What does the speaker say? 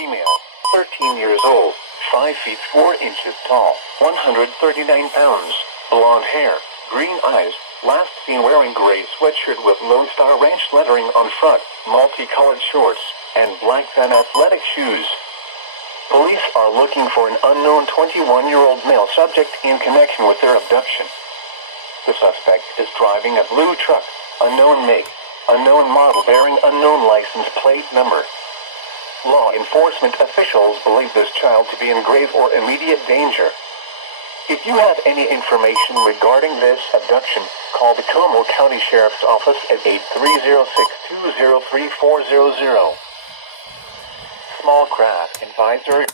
Female, 13 years old, 5 feet 4 inches tall, 139 pounds, blonde hair, green eyes, last seen wearing gray sweatshirt with Lone Star Ranch lettering on front, multicolored shorts, and black Van athletic shoes. Police are looking for an unknown 21-year-old male subject in connection with their abduction. The suspect is driving a blue truck, unknown make, unknown model bearing unknown license plate number. Law enforcement officials believe this child to be in grave or immediate danger. If you have any information regarding this abduction, call the Como County Sheriff's Office at 830-620-3400. Small Craft Advisor.